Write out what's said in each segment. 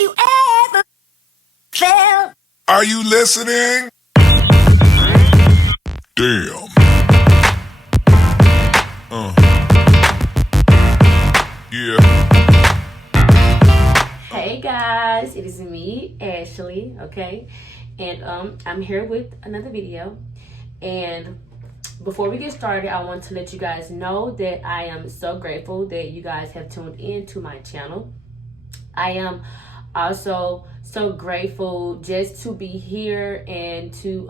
you ever felt. Are you listening? Damn. Yeah. Hey guys, it is me, Ashley, okay? And I'm here with another video. And before we get started, I want to let you guys know that I am so grateful that you guys have tuned in to my channel. I am also so grateful just to be here and to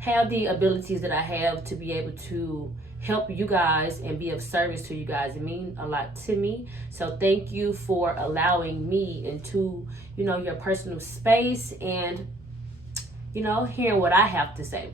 have the abilities that I have to be able to help you guys and be of service to you guys. It means a lot to me. So thank you for allowing me into, your personal space and, hearing what I have to say.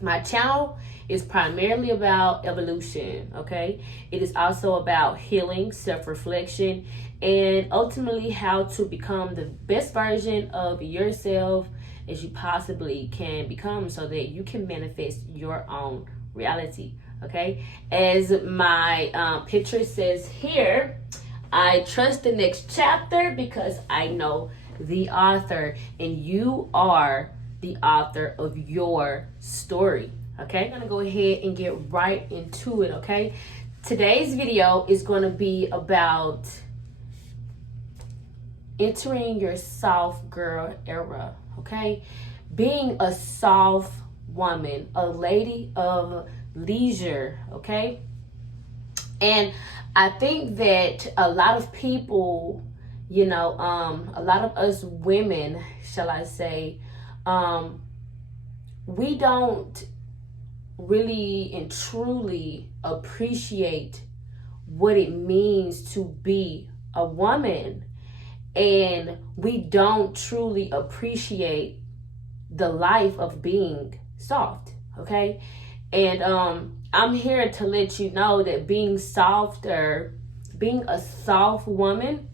My channel is primarily about evolution, okay? It is also about healing, self-reflection, and ultimately how to become the best version of yourself as you possibly can become so that you can manifest your own reality, okay? As my picture says here, I trust the next chapter because I know the author, and you are the author of your story, okay? I'm gonna go ahead and get right into it, okay? Today's video is gonna be about entering your soft girl era, okay? Being a soft woman, a lady of leisure, okay? And I think that a lot of people, a lot of us women, shall I say, we don't really and truly appreciate what it means to be a woman. And we don't truly appreciate the life of being soft, okay? And I'm here to let you know that being a soft woman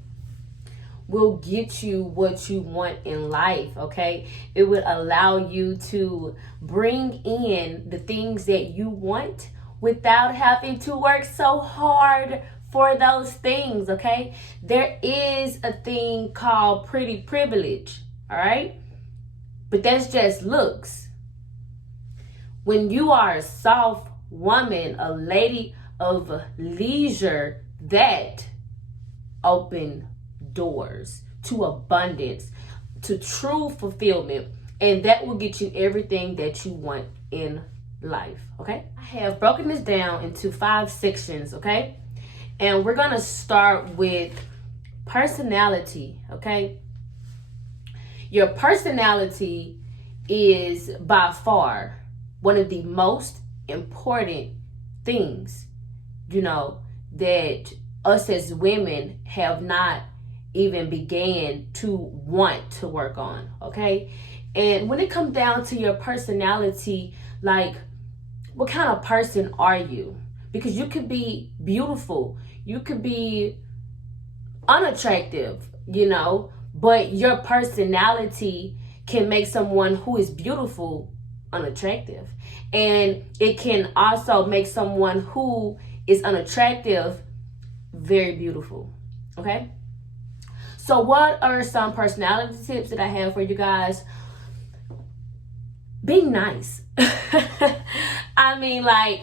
will get you what you want in life, okay? It would allow you to bring in the things that you want without having to work so hard for those things, okay? There is a thing called pretty privilege, all right? But that's just looks. When you are a soft woman, a lady of leisure, that open doors to abundance, to true fulfillment, and that will get you everything that you want in life, okay? I have broken this down into 5 sections, okay? And we're gonna start with personality, okay? Your personality is by far one of the most important things, that us as women have not even began to want to work on, okay? And when it comes down to your personality, like, what kind of person are you? Because you could be beautiful, you could be unattractive, but your personality can make someone who is beautiful unattractive. And it can also make someone who is unattractive very beautiful, okay? So what are some personality tips that I have for you guys? Be nice. I mean, like,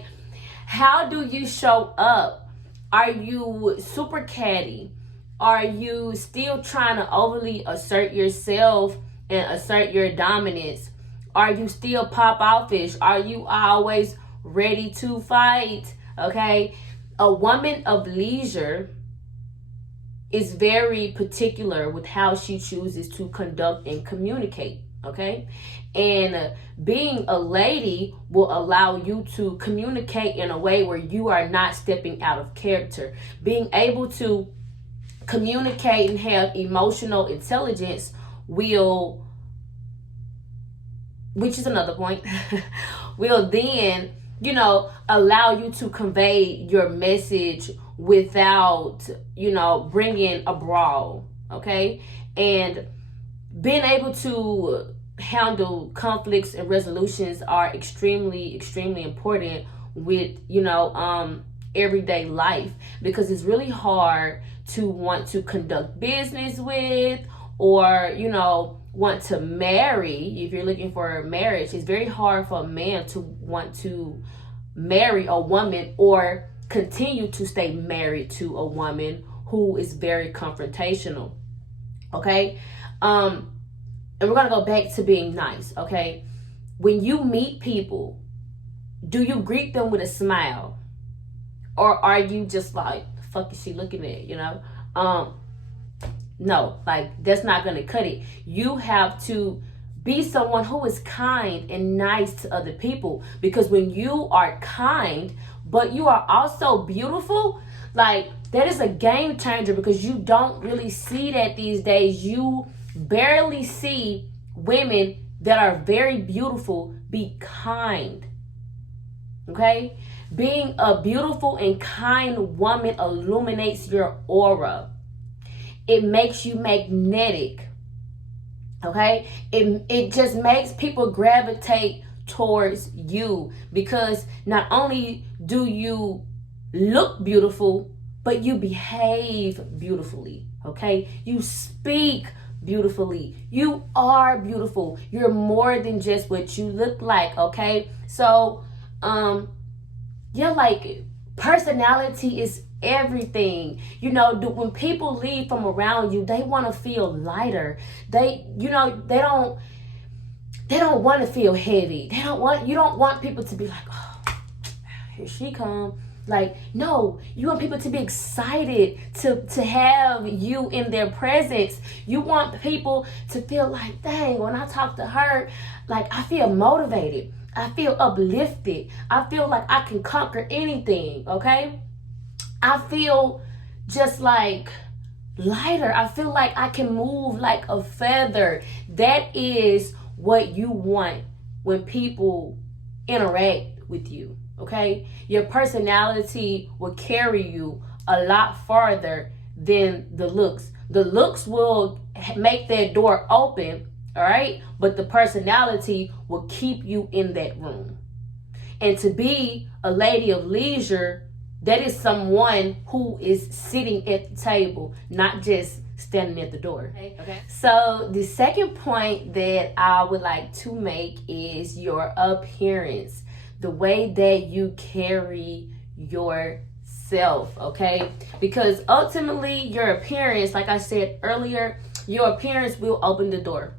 how do you show up? Are you super catty? Are you still trying to overly assert yourself and assert your dominance? Are you still pop offish? Are you always ready to fight? Okay? A woman of leisure is very particular with how she chooses to conduct and communicate, okay? And being a lady will allow you to communicate in a way where you are not stepping out of character. Being able to communicate and have emotional intelligence will, which is another point, will then, allow you to convey your message without, bringing a brawl, okay? And being able to handle conflicts and resolutions are extremely, extremely important with, everyday life, because it's really hard to want to conduct business with, or, you know, want to marry. If you're looking for marriage, it's very hard for a man to want to marry a woman or continue to stay married to a woman who is very confrontational. Okay? And we're going to go back to being nice. Okay? When you meet people, do you greet them with a smile? Or are you just like, the fuck is she looking at, you know? No, like, that's not going to cut it. You have to be someone who is kind and nice to other people, because when you are kind, but you are also beautiful, like, that is a game changer, because you don't really see that these days. You barely see women that are very beautiful be kind. Okay? Being a beautiful and kind woman illuminates your aura. It makes you magnetic. Okay? It just makes people gravitate towards you, because not only do you look beautiful, but you behave beautifully. Okay? You speak beautifully. You are beautiful. You're more than just what you look like. Okay? So, yeah, like, personality is everything. You know, when people leave from around you, they want to feel lighter. They, you know, they don't want to feel heavy. You don't want people to be like, oh, here she come. Like, no, you want people to be excited to have you in their presence. You want people to feel like, dang, when I talk to her, like, I feel motivated. I feel uplifted. I feel like I can conquer anything, okay? I feel just like lighter. I feel like I can move like a feather. That is what you want when people interact with you, okay? Your personality will carry you a lot farther than the looks. The looks will make that door open, all right? But the personality will keep you in that room. And to be a lady of leisure, that is someone who is sitting at the table, not just standing at the door. Okay. So the second point that I would like to make is your appearance. The way that you carry yourself, okay? Because ultimately your appearance, like I said earlier, your appearance will open the door,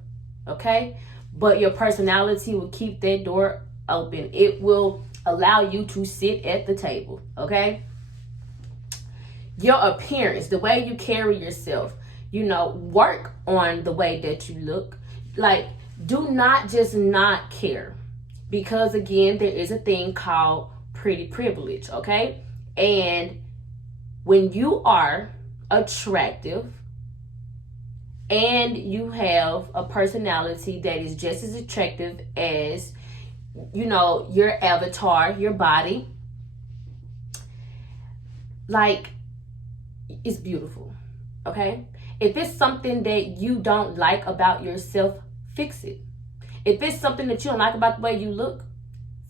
okay? But your personality will keep that door open. It will allow you to sit at the table, okay? Your appearance, the way you carry yourself, you know, work on the way that you look. Like, do not just not care, because again, there is a thing called pretty privilege, okay? And when you are attractive and you have a personality that is just as attractive as, you know, your avatar, your body, like, it's beautiful, okay? If it's something that you don't like about yourself, fix it. If it's something that you don't like about the way you look,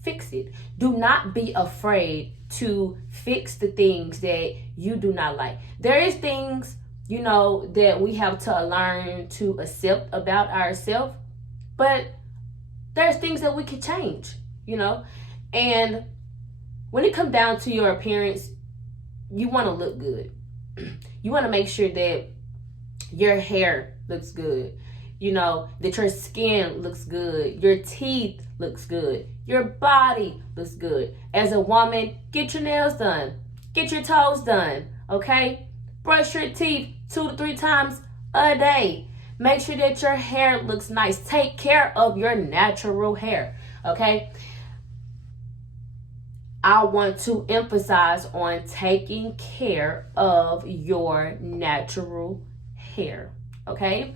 fix it. Do not be afraid to fix the things that you do not like. There is things, you know, that we have to learn to accept about ourselves, but there's things that we can change, you know? And when it comes down to your appearance, you want to look good. You want to make sure that your hair looks good, you know, that your skin looks good, your teeth looks good, your body looks good. As a woman, get your nails done, get your toes done, okay? Brush your teeth 2 to 3 times a day. Make sure that your hair looks nice. Take care of your natural hair, okay? I want to emphasize on taking care of your natural hair, okay?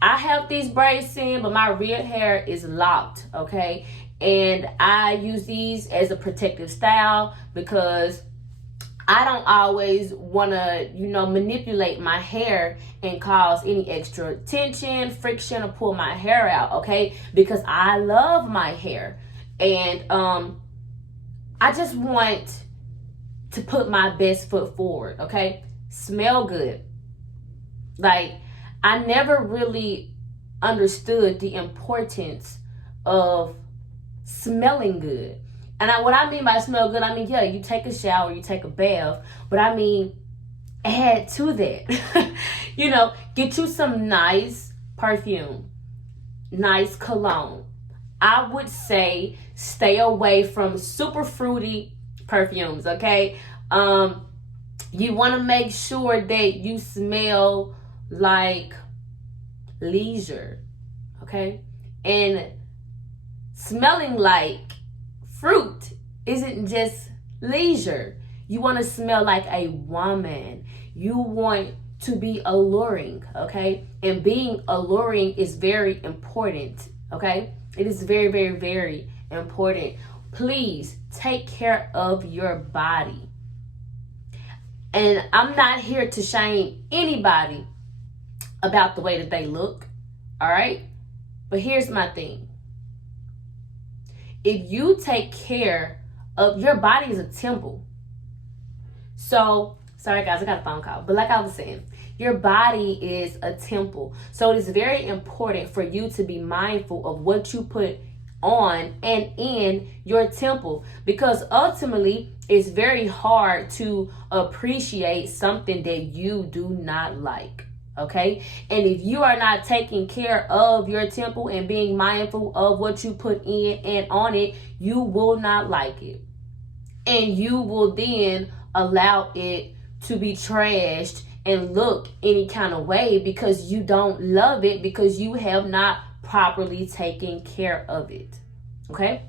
I have these braids in, but my real hair is locked, okay? And I use these as a protective style because I don't always want to, you know, manipulate my hair and cause any extra tension, friction, or pull my hair out, okay? Because I love my hair. And I just want to put my best foot forward, okay? smell good. Like, I never really understood the importance of smelling good. And what I mean by smell good, I mean, yeah, you take a shower, you take a bath, but I mean, add to that. You know, get you some nice perfume, nice cologne. I would say stay away from super fruity perfumes, okay? You want to make sure that you smell like leisure, okay? And smelling like fruit isn't just leisure. You want to smell like a woman. You want to be alluring, okay? And being alluring is very important, okay? It is very, very, very important. Please take care of your body. And I'm not here to shame anybody about the way that they look, all right? But here's my thing. If you take care of your body, is a temple. So, sorry guys, I got a phone call. But like I was saying, your body is a temple. So it is very important for you to be mindful of what you put on and in your temple, because ultimately it's very hard to appreciate something that you do not like. Okay, and if you are not taking care of your temple and being mindful of what you put in and on it, you will not like it, and you will then allow it to be trashed and look any kind of way because you don't love it, because you have not properly taken care of it. Okay,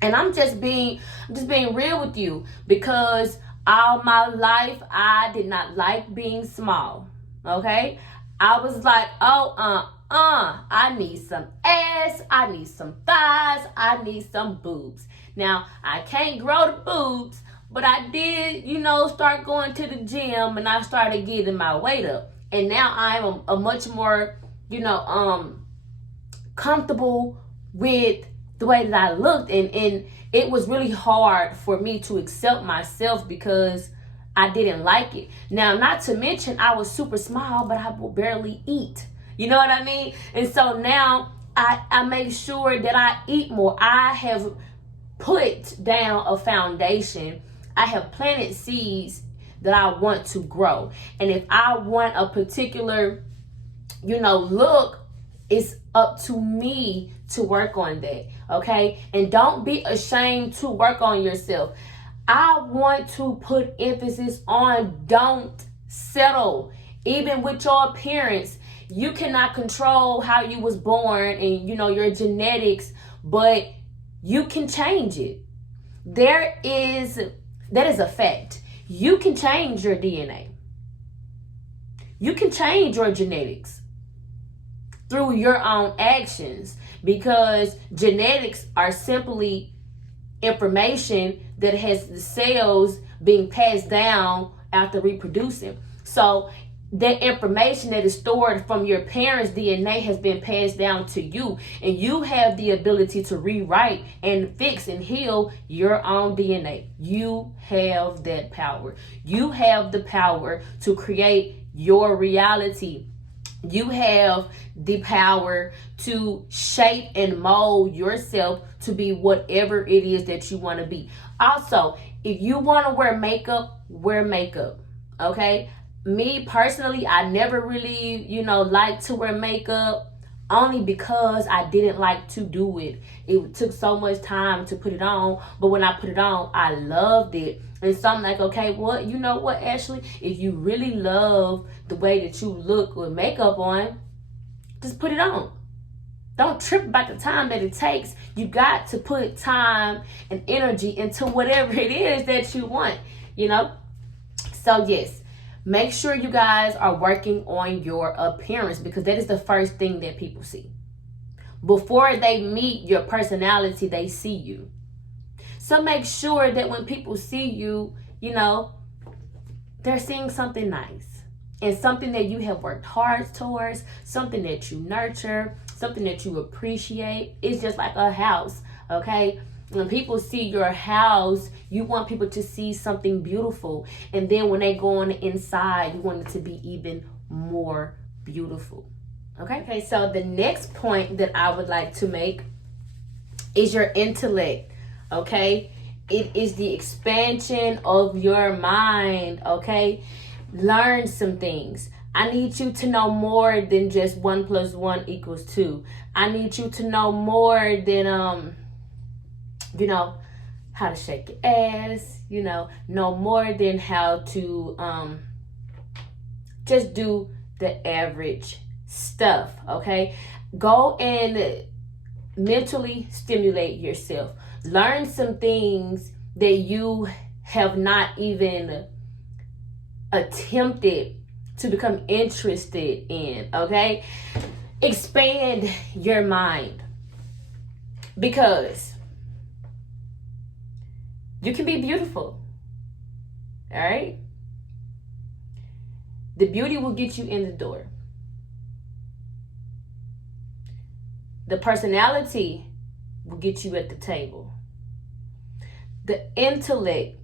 and I'm just being real with you, because all my life I did not like being small. Okay, I was like, oh, I need some ass, I need some thighs, I need some boobs. Now, I can't grow the boobs, but I did, start going to the gym, and I started getting my weight up. And now I'm a much more, comfortable with the way that I looked. And it was really hard for me to accept myself because I didn't like it. Now, not to mention, I was super small, but I would barely eat. You know what I mean? And so now I make sure that I eat more. I have put down a foundation. I have planted seeds that I want to grow. And if I want a particular, look, it's up to me to work on that. Okay? And don't be ashamed to work on yourself. I want to put emphasis on don't settle. Even with your appearance, you cannot control how you was born and, your genetics, but you can change it. That is a fact. You can change your DNA. You can change your genetics through your own actions, because genetics are simply information that has the cells being passed down after reproducing. So that information that is stored from your parents' DNA has been passed down to you, and you have the ability to rewrite and fix and heal your own DNA. You have that power. You have the power to create your reality. You have the power to shape and mold yourself to be whatever it is that you want to be. Also, if you want to wear makeup, wear makeup. Okay? Me personally, I never really, liked to wear makeup, only because I didn't like to do it. It took so much time to put it on, but when I put it on, I loved it. And so I'm like, okay, well, you know what, Ashley? If you really love the way that you look with makeup on, just put it on. Don't trip about the time that it takes. You got to put time and energy into whatever it is that you want, So yes, make sure you guys are working on your appearance, because that is the first thing that people see. Before they meet your personality, they see you. So make sure that when people see you, they're seeing something nice and something that you have worked hard towards, something that you nurture, something that you appreciate. It's just like a house, okay? When people see your house, you want people to see something beautiful. And then when they go on the inside, you want it to be even more beautiful. Okay, so the next point that I would like to make is your intellect. Okay, it is the expansion of your mind. Okay, learn some things. I need you to know more than just 1 + 1 = 2. I need you to know more than how to shake your ass, know more than how to just do the average stuff. Okay, go and mentally stimulate yourself. Learn some things that you have not even attempted to become interested in. Okay, expand your mind, because you can be beautiful. All right, the beauty will get you in the door. The personality will get you at the table. The intellect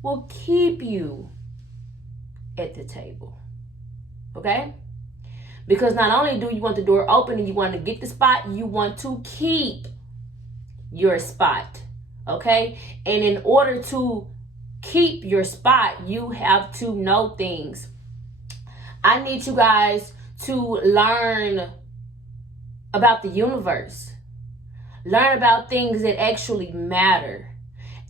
will keep you at the table. Okay? Because not only do you want the door open and you want to get the spot, you want to keep your spot. Okay? And in order to keep your spot, you have to know things. I need you guys to learn about the universe. Learn about things that actually matter.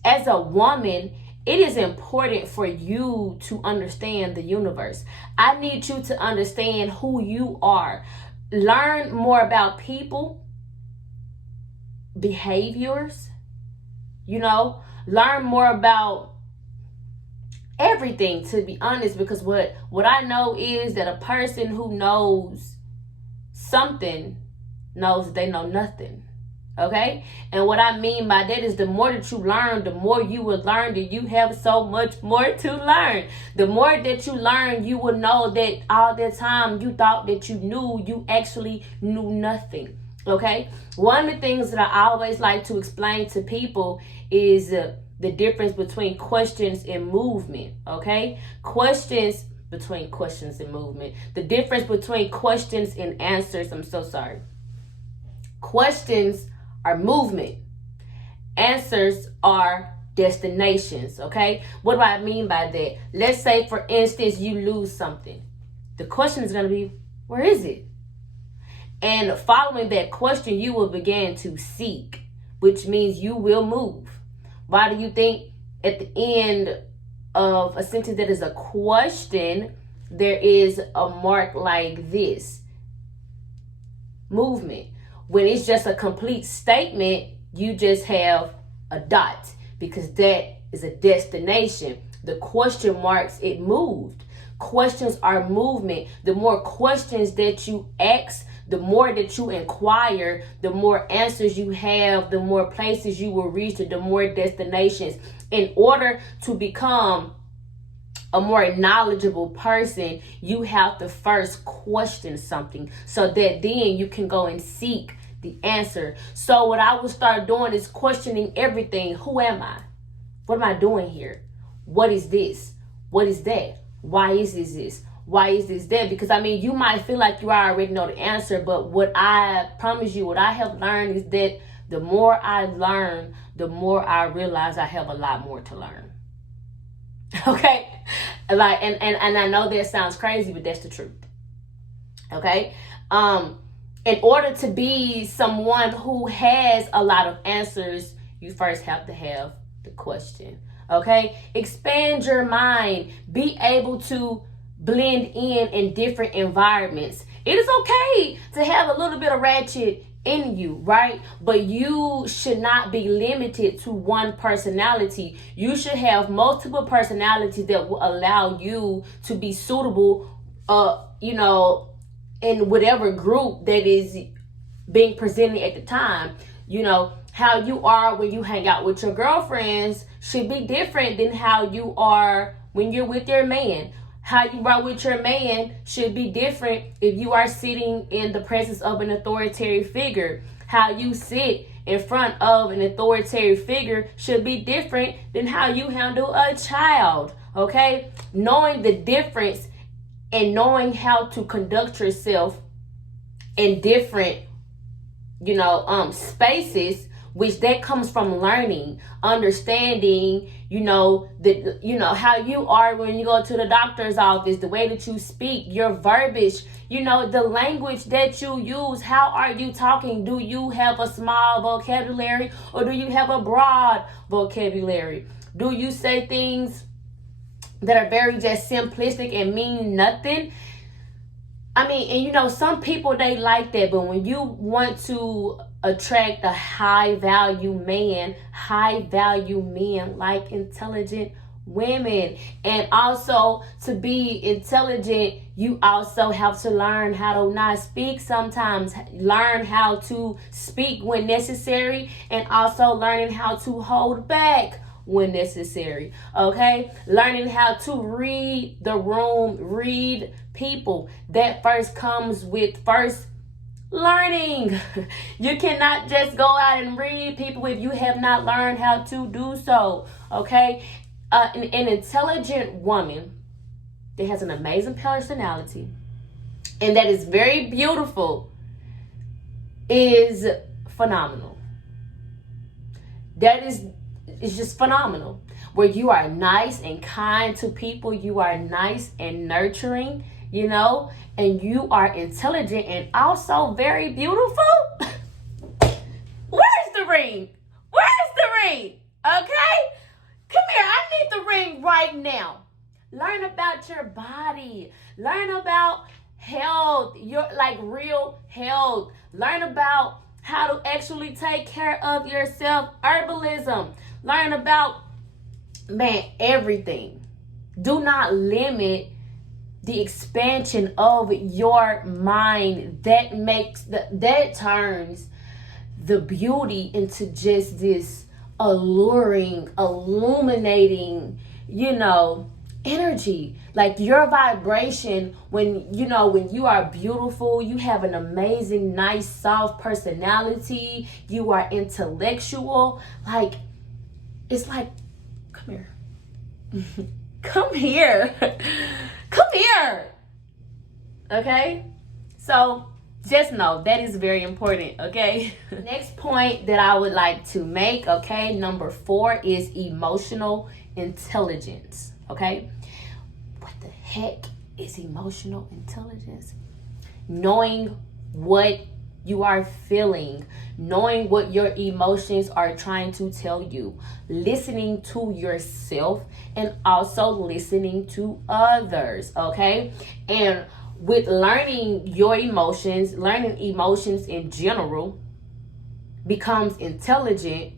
As a woman, it is important for you to understand the universe. I need you to understand who you are. Learn more about people, behaviors, learn more about everything, to be honest, because what I know is that a person who knows something knows that they know nothing. Okay? And what I mean by that is the more that you learn, the more you will learn that you have so much more to learn. The more that you learn, you will know that all the time you thought that you knew, you actually knew nothing. Okay? One of the things that I always like to explain to people is the difference between questions and movement. Okay? Between questions and movement. The difference between questions and answers. I'm so sorry. Questions are movement. Answers are destinations. Okay? What do I mean by that? Let's say, for instance, you lose something. The question is going to be, where is it? And following that question, you will begin to seek, which means you will move. Why do you think at the end of a sentence that is a question, there is a mark like this? Movement. When it's just a complete statement, you just have a dot, because that is a destination. The question marks, it moved. Questions are movement. The more questions that you ask, the more that you inquire, the more answers you have, the more places you will reach, the more destinations. In order to become a more knowledgeable person, you have to first question something, so that then you can go and seek the answer. So what I will start doing is questioning everything. Who am I? What am I doing here? What is this? What is that? Why is this? Why is this that? Because you might feel like you already know the answer, but what I promise you, what I have learned is that the more I learn, the more I realize I have a lot more to learn. Okay? And I know that sounds crazy, but that's the truth. Okay? In order to be someone who has a lot of answers, you first have to have the question. Okay? Expand your mind. Be able to blend in different environments. It is okay to have a little bit of ratchet in you, right? But you should not be limited to one personality. You should have multiple personalities that will allow you to be suitable, in whatever group that is being presented at the time. How you are when you hang out with your girlfriends should be different than how you are when you're with your man. How you are with your man should be different if you are sitting in the presence of an authoritarian figure. How you sit in front of an authoritative figure should be different than how you handle a child. Okay? Knowing the difference and knowing how to conduct yourself in different, spaces, which that comes from learning, understanding, how you are when you go to the doctor's office, the way that you speak, your verbiage, the language that you use. How are you talking? Do you have a small vocabulary or do you have a broad vocabulary? Do you say things that are very just simplistic and mean nothing? Some people, they like that, but when you want to attract a high value men like intelligent women. And also, to be intelligent, you also have to learn how to not speak sometimes, learn how to speak when necessary, and also learning how to hold back when necessary. Okay? Learning how to read the room, read people. That first comes with learning. You cannot just go out and read people if you have not learned how to do so. Okay? An intelligent woman that has an amazing personality and that is very beautiful is phenomenal. It's just phenomenal. Where you are nice and kind to people, you are nice and nurturing, and you are intelligent and also very beautiful. Where's the ring? Where's the ring? Okay? Come here. I need the ring right now. Learn about your body. Learn about health, real health. Learn about how to actually take care of yourself. Herbalism. Learn about, everything. Do not limit the expansion of your mind. That turns the beauty into just this alluring, illuminating, energy. Like your vibration, when you are beautiful, you have an amazing, nice, soft personality, you are intellectual, it's like, come here. Come here. Come here. Okay? So just know that is very important, okay? Next point that I would like to make, okay, number 4 is emotional intelligence, okay? What the heck is emotional intelligence? Knowing what you are feeling, knowing what your emotions are trying to tell you, listening to yourself, and also listening to others, okay? And with learning your emotions, learning emotions in general becomes intelligent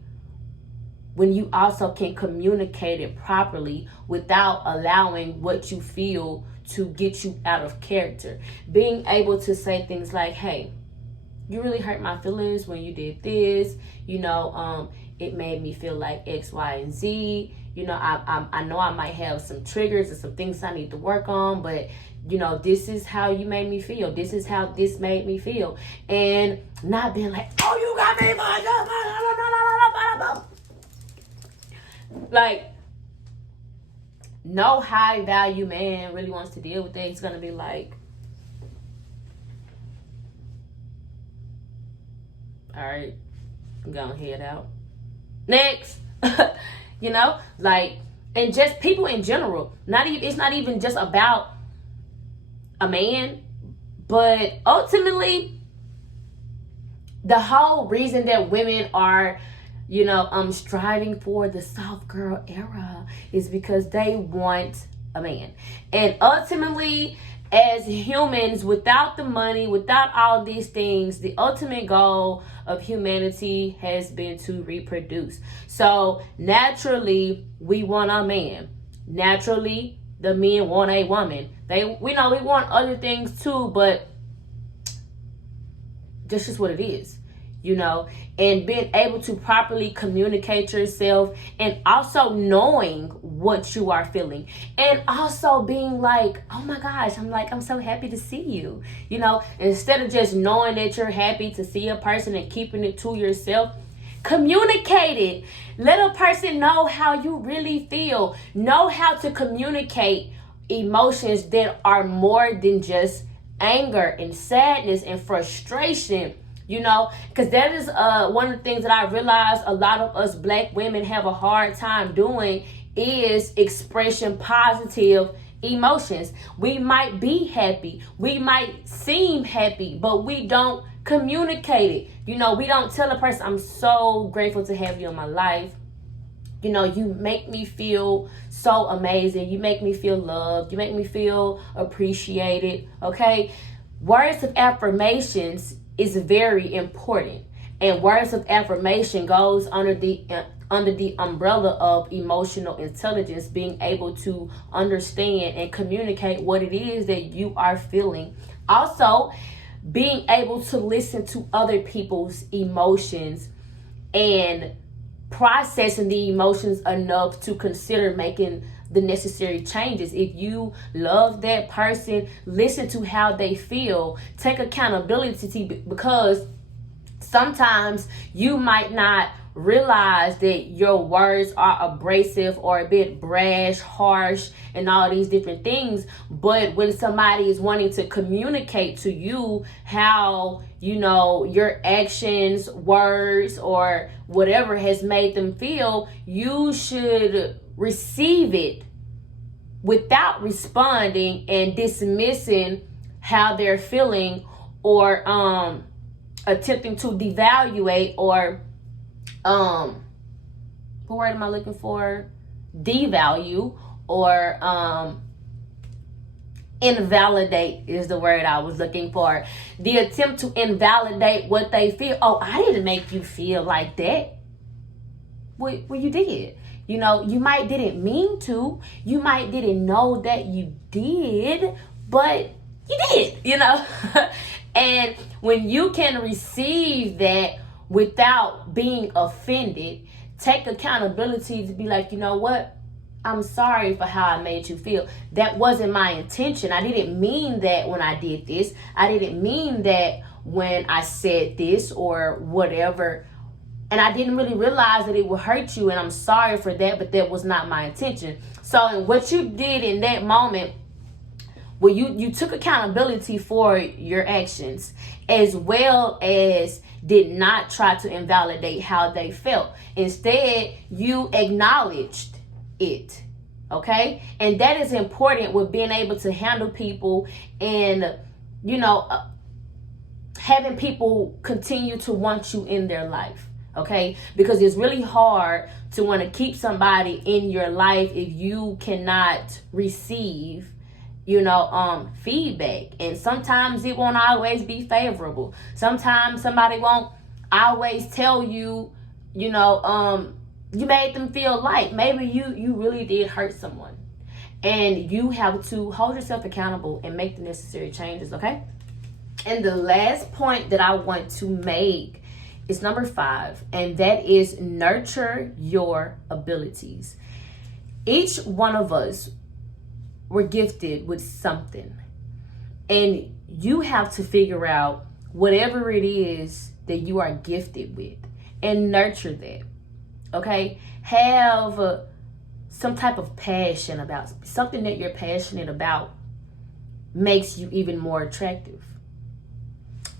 when you also can communicate it properly without allowing what you feel to get you out of character. Being able to say things like, hey, you really hurt my feelings when you did this, it made me feel like X, Y, and Z. I know I might have some triggers and some things I need to work on, but this is how you made me feel. This is how this made me feel. And not being like, oh, you got me. Like, no high value man really wants to deal with that. He's going to be like, all right, I'm going to head out. Next. And just people in general. It's not even just about a man, but ultimately the whole reason that women are striving for the soft girl era is because they want a man. And ultimately, as humans, without the money, without all these things, the ultimate goal of humanity has been to reproduce. So naturally, we want a man. Naturally, the men want a woman. We want other things too, but that's just what it is. And being able to properly communicate yourself, and also knowing what you are feeling, and also being like, oh my gosh, I'm so happy to see you, instead of just knowing that you're happy to see a person and keeping it to yourself, Communicate it. Let a person know how you really feel. Know how to communicate emotions that are more than just anger and sadness and frustration. Because that is one of the things that I realized a lot of us Black women have a hard time doing is expressing positive emotions. We might be happy, we might seem happy, but we don't communicate it. We don't tell a person, I'm so grateful to have you in my life. You make me feel so amazing. You make me feel loved. You make me feel appreciated. Okay? Words of affirmations is very important. And words of affirmation goes under the umbrella of emotional intelligence, being able to understand and communicate what it is that you are feeling. Also, being able to listen to other people's emotions and processing the emotions enough to consider making the necessary changes. If you love that person, listen to how they feel. Take accountability, because sometimes you might not realize that your words are abrasive or a bit brash, harsh, and all these different things. But when somebody is wanting to communicate to you how, your actions, words, or whatever has made them feel, you should receive it without responding and dismissing how they're feeling, or attempting to devaluate or what word am I looking for? Devalue or invalidate is the word I was looking for. The attempt to invalidate what they feel. Oh, I didn't make you feel like that. Well, you did. You might didn't mean to. You might didn't know that you did, but you did, And when you can receive that without being offended, take accountability to be like, you know what? I'm sorry for how I made you feel. That wasn't my intention. I didn't mean that when I did this. I didn't mean that when I said this or whatever. And I didn't really realize that it would hurt you. And I'm sorry for that, but that was not my intention. So what you did in that moment, well, you took accountability for your actions, as well as did not try to invalidate how they felt. Instead, you acknowledged it. Okay? And that is important with being able to handle people and, having people continue to want you in their life. Okay? Because it's really hard to want to keep somebody in your life if you cannot receive feedback. And sometimes it won't always be favorable. Sometimes somebody won't always tell you, you made them feel like maybe you really did hurt someone. And you have to hold yourself accountable and make the necessary changes, okay? And the last point that I want to make is number 5, and that is nurture your abilities. Each one of us were gifted with something, and you have to figure out whatever it is that you are gifted with and nurture that. Okay? Have some type of passion about something that you're passionate about makes you even more attractive.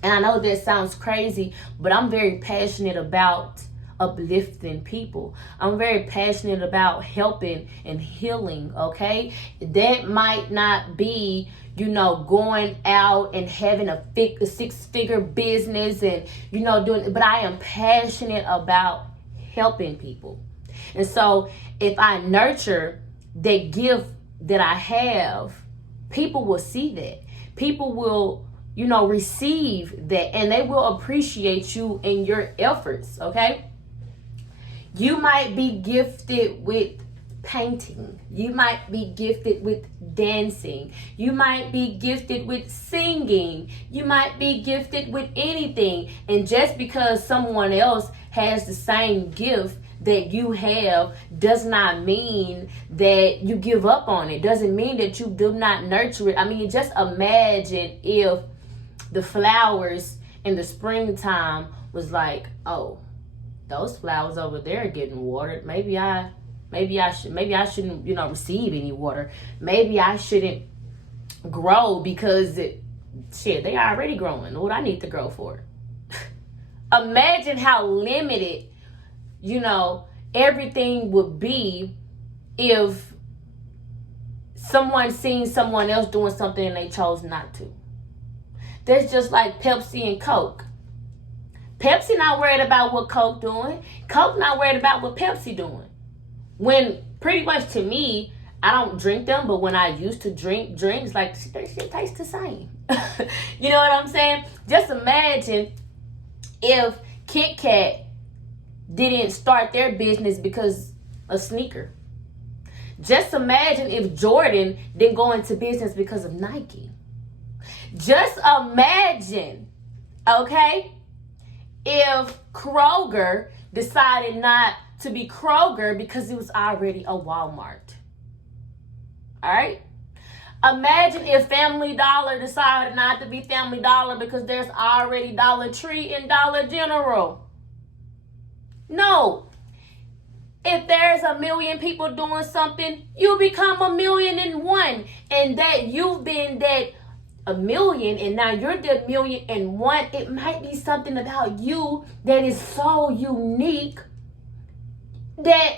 And I know that sounds crazy, but I'm very passionate about uplifting people. I'm very passionate about helping and healing, okay? That might not be, going out and having a 6-figure business and, doing, but I am passionate about helping people. And so if I nurture that gift that I have, people will see that. People will, receive that, and they will appreciate you and your efforts, okay? You might be gifted with painting. You might be gifted with dancing. You might be gifted with singing. You might be gifted with anything. And just because someone else has the same gift that you have does not mean that you give up on it. Doesn't mean that you do not nurture it. I mean, just imagine if the flowers in the springtime was like, oh, those flowers over there are getting watered. Maybe I shouldn't, receive any water. Maybe I shouldn't grow because they already growing. What I need to grow for? Imagine how limited, everything would be if someone seen someone else doing something and they chose not to. That's just like Pepsi and Coke. Pepsi not worried about what Coke doing. Coke not worried about what Pepsi doing. When pretty much to me, I don't drink them, but when I used to drink drinks, like that shit tastes the same. You know what I'm saying? Just imagine if Kit Kat didn't start their business because a sneaker. Just imagine if Jordan didn't go into business because of Nike. Just imagine, okay, if Kroger decided not to be Kroger because it was already a Walmart. All right? Imagine if Family Dollar decided not to be Family Dollar because there's already Dollar Tree and Dollar General. No. If there's 1 million people doing something, you become 1,000,001. And that you've been that 1 million and now you're the 1,000,001. It might be something about you that is so unique that,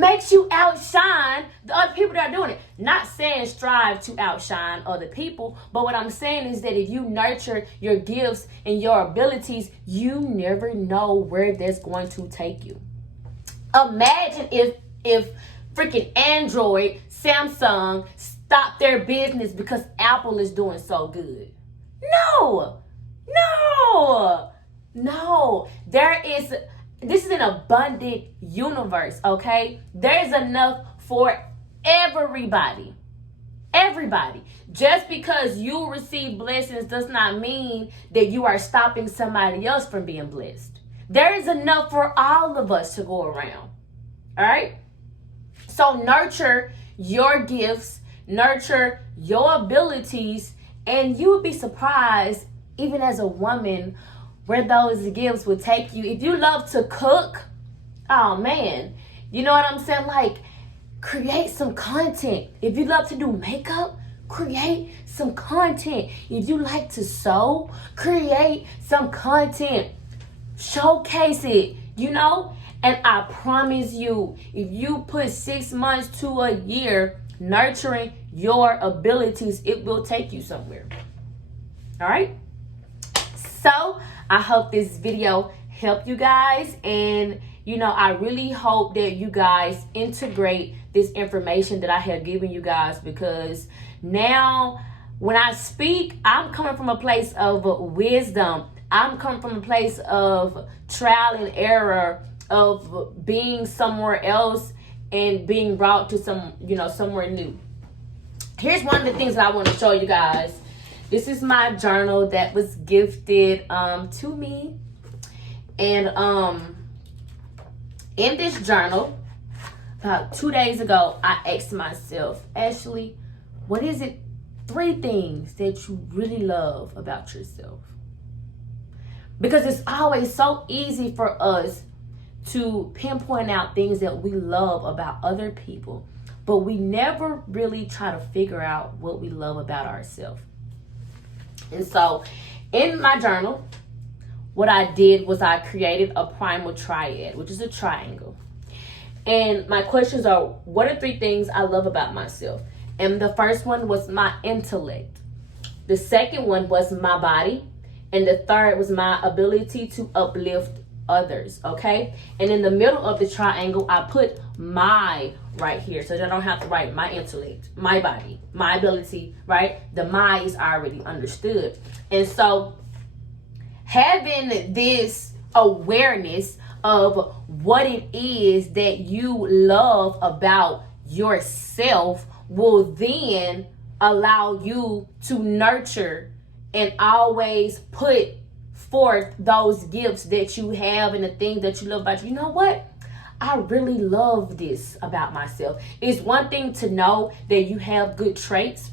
makes you outshine the other people that are doing it. Not saying strive to outshine other people, but what I'm saying is that if you nurture your gifts and your abilities, you never know where that's going to take you. Imagine if freaking Android, Samsung stopped their business because Apple is doing so good. No. This is an abundant universe, okay? There is enough for everybody. Everybody. Just because you receive blessings does not mean that you are stopping somebody else from being blessed. There is enough for all of us to go around. All right? So nurture your gifts, nurture your abilities, and you would be surprised, even as a woman, where those gifts will take you. If you love to cook, oh man, you know what I'm saying? Like, create some content. If you love to do makeup, create some content. If you like to sew, create some content. Showcase it, And I promise you, if you put 6 months to a year nurturing your abilities, it will take you somewhere. All right? So, I hope this video helped you guys. And, I really hope that you guys integrate this information that I have given you guys, because now when I speak, I'm coming from a place of wisdom. I'm coming from a place of trial and error, of being somewhere else and being brought to somewhere new. Here's one of the things that I want to show you guys. This is my journal that was gifted to me. And in this journal, about 2 days ago, I asked myself, Ashley, what is it 3 things that you really love about yourself? Because it's always so easy for us to pinpoint out things that we love about other people, but we never really try to figure out what we love about ourselves. And so in my journal, what I did was I created a primal triad, which is a triangle. And my questions are, what are 3 things I love about myself? And the first one was my intellect. The second one was my body. And the third was my ability to uplift others, okay? And in the middle of the triangle, I put my right here, so that I don't have to write my intellect, my body, my ability, right? The my is already understood. And so having this awareness of what it is that you love about yourself will then allow you to nurture and always put forth those gifts that you have and the things that you love about you. You know what? I really love this about myself. It's one thing to know that you have good traits,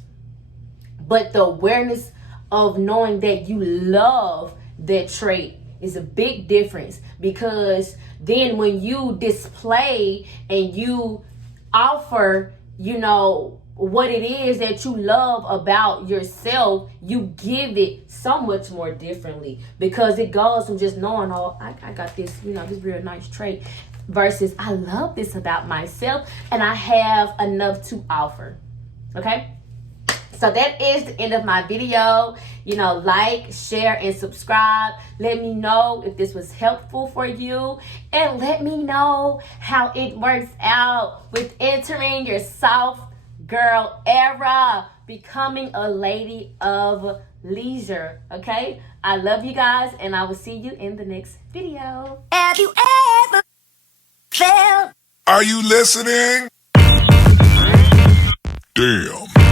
but the awareness of knowing that you love that trait It's a big difference, because then when you display and you offer, what it is that you love about yourself, you give it so much more differently, because it goes from just knowing, oh, I got this, this real nice trait, versus I love this about myself and I have enough to offer. Okay? So that is the end of my video. Like, share, and subscribe. Let me know if this was helpful for you. And let me know how it works out with entering your soft girl era, becoming a lady of leisure. Okay? I love you guys, and I will see you in the next video. Have you ever felt? Are you listening? Damn.